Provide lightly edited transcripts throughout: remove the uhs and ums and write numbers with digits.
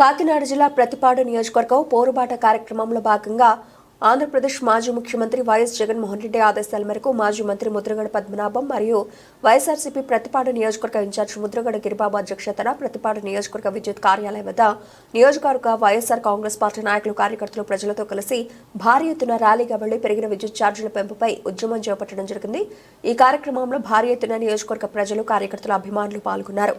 కాకినాడ జిల్లా ప్రతిపాడు నియోజకవర్గం పోరుబాట కార్యక్రమంలో భాగంగా ఆంధ్రప్రదేశ్ మాజీ ముఖ్యమంత్రి వైఎస్ జగన్మోహన్ రెడ్డి ఆదేశాల మేరకు మాజీ మంత్రి ముద్రగడ పద్మనాభం మరియు వైఎస్ఆర్సీపీ ప్రతిపాడు నియోజకవర్గ ఇన్ఛార్జ్ ముద్రగడ గిరిబాబు అధ్యక్షతన ప్రతిపాడు నియోజకవర్గ విద్యుత్ కార్యాలయం వద్ద నియోజకవర్గ వైఎస్ఆర్ కాంగ్రెస్ పార్టీ నాయకులు కార్యకర్తలు ప్రజలతో కలిసి భారీ ఎత్తున ర్యాలీగా వెళ్లి పెరిగిన విద్యుత్ ఛార్జీల పెంపుపై ఉద్యమం చేపట్టడం జరిగింది. ఈ కార్యక్రమంలో భారీ ఎత్తున నియోజకవర్గ ప్రజలు కార్యకర్తల అభిమానులు పాల్గొన్నారు.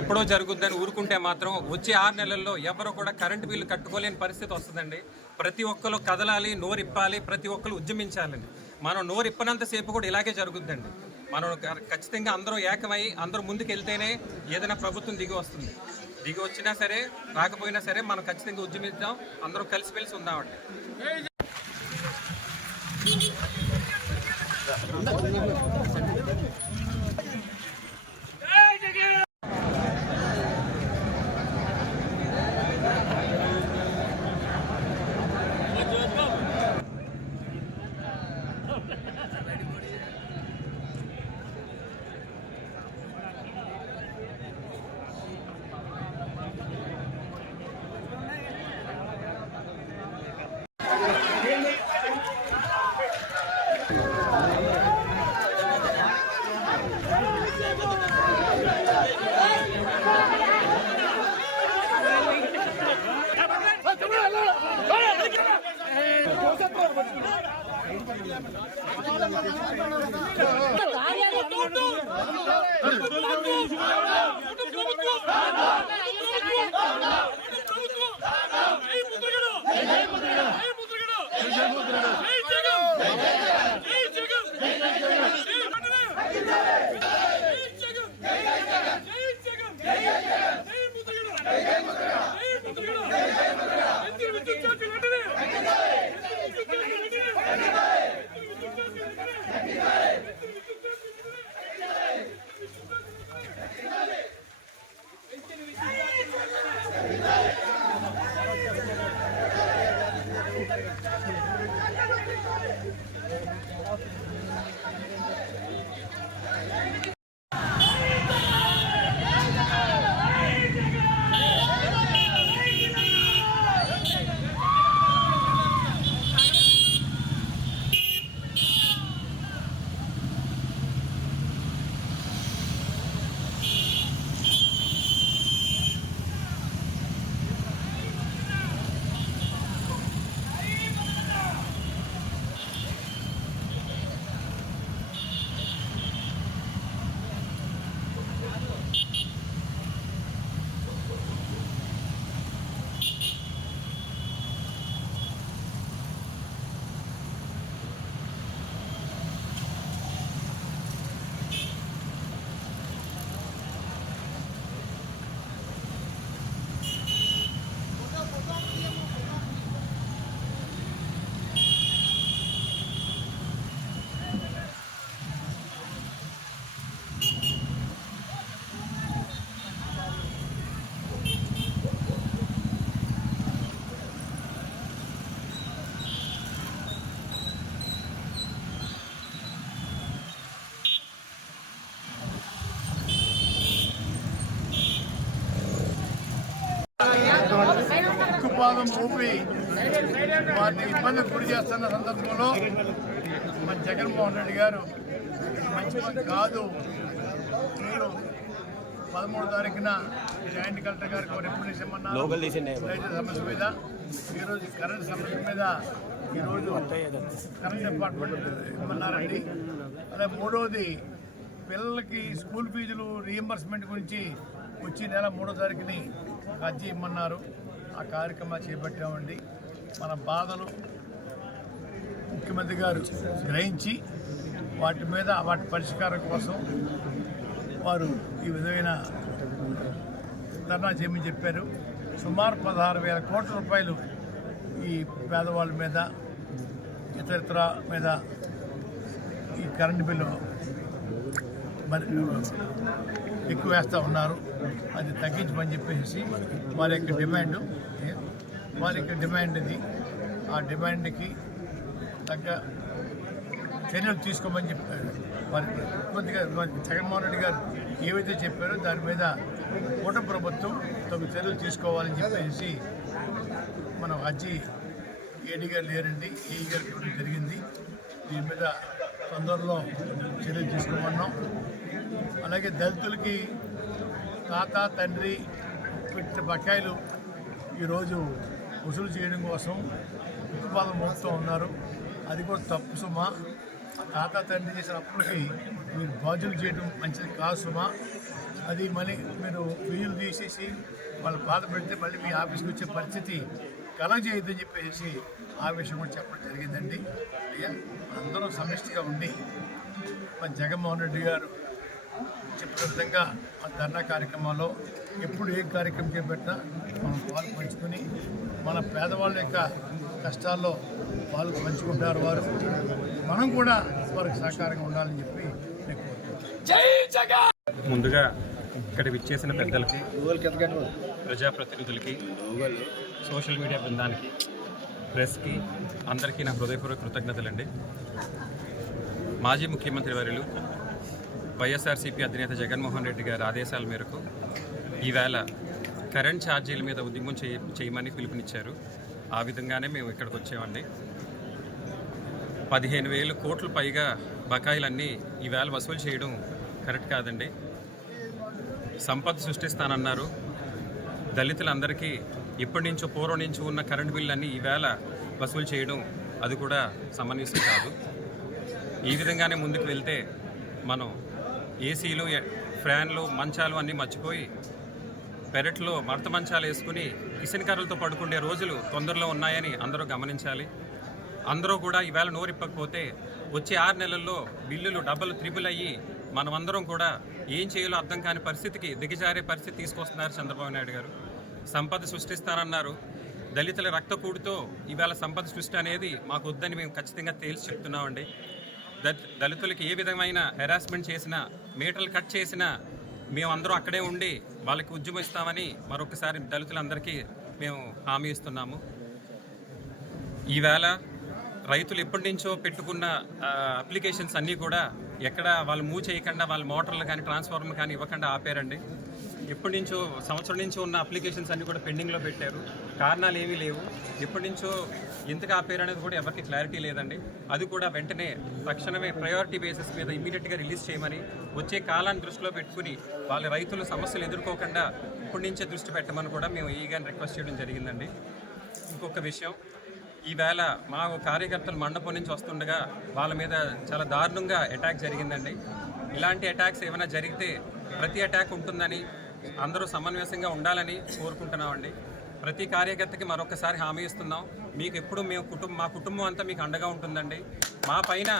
ఎప్పుడో జరుగుద్దని ఊరుకుంటే మాత్రం వచ్చే 6 నెలల్లో ఎవరు కూడా కరెంటు బిల్లు కట్టుకోలేని పరిస్థితి వస్తుందండి. ప్రతి ఒక్కరు కదలాలి, నోరిప్పాలి, ప్రతి ఒక్కరు ఉద్యమించాలండి. మనం నోరిప్పనంతసేపు కూడా ఇలాగే జరుగుద్దండి. మనం ఖచ్చితంగా అందరూ ఏకమై అందరూ ముందుకు వెళ్తేనే ఏదైనా ప్రభుత్వం దిగి వస్తుంది. దిగి వచ్చినా సరే రాకపోయినా సరే మనం ఖచ్చితంగా ఉద్యమిద్దాం, అందరూ కలిసిమెలిసి ఉందామండి. ఉక్కుపాదం చూపి వారిని ఇబ్బందికి గురి చేస్తున్న సందర్భంలో మన జగన్మోహన్ రెడ్డి గారు మంచి పని కాదు, మీరు 13వ తారీఖున జాయింట్ కలెక్టర్ గారికి రిప్రజెంటేషన్ ఇమ్మన్నారు రైతు సమస్య మీద, ఈరోజు కరెంట్ సమస్య మీద ఈరోజు కరెంట్ డిపార్ట్మెంట్ ఇమ్మన్నారండి. అదే మూడవది పిల్లలకి స్కూల్ ఫీజులు రీఎంబర్స్మెంట్ గురించి వచ్చి నెల 3వ తారీఖుని అర్జీ ఇమ్మన్నారు. ఆ కార్యక్రమాలు చేపట్టామండి. మన బాధలు ముఖ్యమంత్రి గారు గ్రహించి వాటి మీద వాటి పరిష్కారం కోసం వారు ఈ విధమైన ధర్నా చేయమని చెప్పారు. సుమారు 16,000 కోట్ల రూపాయలు ఈ పేదవాళ్ళ మీద ఇతర మీద ఈ కరెంటు బిల్లు మరి ఎక్కువ వేస్తూ ఉన్నారు. అది తగ్గించమని చెప్పేసి వారి యొక్క డిమాండ్ ఇది. ఆ డిమాండ్కి తగ్గ చర్యలు తీసుకోమని చెప్పారు. వారి ముఖ్యమంత్రి జగన్మోహన్ రెడ్డి గారు ఏవైతే చెప్పారో దాని మీద కూటమి ప్రభుత్వం తగు చర్యలు తీసుకోవాలని చెప్పేసి మనం అర్జీ ఏడీ గారు లేరండి, ఏఈ గారికి ఇవ్వడం జరిగింది. దీని మీద తొందరలో చర్యలు తీసుకోమన్నాం. అలాగే దళితులకి తాత తండ్రి పెట్టిన బకాయిలు ఈరోజు వసూలు చేయడం కోసం ఉత్పాదం మోపుతూ ఉన్నారు. అది కూడా తప్పు సుమా. తాత తండ్రి చేసిన అప్పులకి మీరు బాధ్యులు చేయడం మంచిది కాదు సుమా. అది మళ్ళీ మీరు ఫీజులు తీసేసి వాళ్ళు బాధ పెడితే మళ్ళీ మీ ఆఫీస్కి వచ్చే పరిస్థితి కలగజేయద్దని చెప్పేసి ఆ విషయం కూడా చెప్పడం జరిగిందండి. అయ్యా అందరూ సమిష్టిగా ఉండి మన జగన్మోహన్ రెడ్డి గారు చెప్పిన విధంగా ఆ ధర్నా కార్యక్రమంలో ఎప్పుడు ఏ కార్యక్రమం చేపట్టినా మనం పాలు పంచుకొని మన పేదవాళ్ళ యొక్క కష్టాల్లో పాలు పంచుకుంటారు వారు. మనం కూడా వారికి సహకారంగా ఉండాలని చెప్పి నేను కోరుకుంటున్నాను. ముందుగా ఇక్కడ విచ్చేసిన పెద్దలకి, ప్రజాప్రతినిధులకి, సోషల్ మీడియా బృందానికి, ప్రెస్కి అందరికీ నా హృదయపూర్వక కృతజ్ఞతలండి. మాజీ ముఖ్యమంత్రి వర్యులు వైఎస్ఆర్సీపీ అధినేత జగన్మోహన్ రెడ్డి గారి ఆదేశాల మేరకు ఈవేళ కరెంట్ ఛార్జీల మీద ఉద్యమం చేయమని పిలుపునిచ్చారు. ఆ విధంగానే మేము ఇక్కడికి వచ్చామండి. 15,000 కోట్ల పైగా బకాయిలన్నీ ఈవేళ వసూలు చేయడం కరెక్ట్ కాదండి. సంపద సృష్టిస్తానన్నారు. దళితులందరికీ ఇప్పటి నుంచో పూర్వం నుంచి ఉన్న కరెంటు బిల్లులన్నీ ఈవేళ వసూలు చేయడం అది కూడా సమంజసం కాదు. ఈ విధంగానే ముందుకు వెళ్తే మనం ఏసీలు, ఫ్యాన్లు, మంచాలు అన్నీ మర్చిపోయి పెరట్లో మడత మంచాలు వేసుకుని కిచెన్ కర్రలతో పడుకునే రోజులు తొందరలో ఉన్నాయని అందరూ గమనించాలి. అందరూ కూడా ఈవేళ నోరిప్పకపోతే వచ్చే 6 నెలల్లో బిల్లులు డబ్బులు త్రిబుల్ అయ్యి మనమందరం కూడా ఏం చేయాలో అర్థం కాని పరిస్థితికి దిగజారే పరిస్థితి తీసుకొస్తున్నారు చంద్రబాబు నాయుడు గారు. సంపద సృష్టిస్తానన్నారు. దళితుల రక్తకూడితో ఈవేళ సంపద సృష్టి అనేది మాకు వద్దని మేము ఖచ్చితంగా తేల్చి చెప్తున్నామండి. దళితులకి ఏ విధమైన హెరాస్మెంట్ చేసినా, మీటర్లు కట్ చేసినా మేమందరం అక్కడే ఉండి వాళ్ళకి ఉద్యమిస్తామని మరొకసారి దళితులందరికీ మేము హామీ ఇస్తున్నాము. ఈవేళ రైతులు ఎప్పటి నుంచో పెట్టుకున్న అప్లికేషన్స్ అన్నీ కూడా ఎక్కడ వాళ్ళు మూవ్ చేయకుండా వాళ్ళ మోటార్లు కానీ ట్రాన్స్ఫార్మర్ కానీ ఇవ్వకుండా ఆపారండి. ఎప్పటి నుంచో సంవత్సరం నుంచి ఉన్న అప్లికేషన్స్ అన్నీ కూడా పెండింగ్లో పెట్టారు. కారణాలు ఏమీ లేవు. ఎప్పటి నుంచో ఎందుకు ఆపారు అనేది కూడా ఎవరికి క్లారిటీ లేదండి. అది కూడా వెంటనే తక్షణమే ప్రయారిటీ బేసిస్ మీద ఇమీడియట్గా రిలీజ్ చేయమని, వచ్చే కాలాన్ని దృష్టిలో పెట్టుకుని వాళ్ళ రైతుల సమస్యలు ఎదుర్కోకుండా ఇప్పటి నుంచే దృష్టి పెట్టమని కూడా మేము ఈగాని రిక్వెస్ట్ చేయడం జరిగిందండి. ఇంకొక విషయం, ఈవేళ మా కార్యకర్తలు మండపం నుంచి వస్తుండగా వాళ్ళ మీద చాలా దారుణంగా అటాక్ జరిగిందండి. ఇలాంటి అటాక్స్ ఏమైనా జరిగితే ప్రతి అటాక్ ఉంటుందని అందరూ సమన్వయంగా ఉండాలని కోరుకుంటున్నామండి. ప్రతి కార్యకర్తకి మరొకసారి హామీ ఇస్తున్నాం. మీకు ఎప్పుడు మా కుటుంబం అంతా మీకు అండగా ఉంటుందండి. మా పైన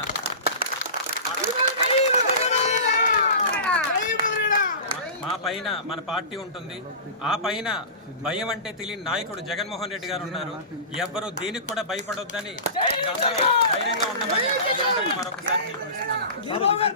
మన పార్టీ ఉంటుంది. ఆ పైన భయం అంటే తెలియని నాయకుడు జగన్మోహన్ రెడ్డి గారు ఉన్నారు. ఎవ్వరూ దేనికి కూడా భయపడొద్దని అందరూ ధైర్యంగా ఉండమని మరొకసారి పిలుపునిస్తున్నాను.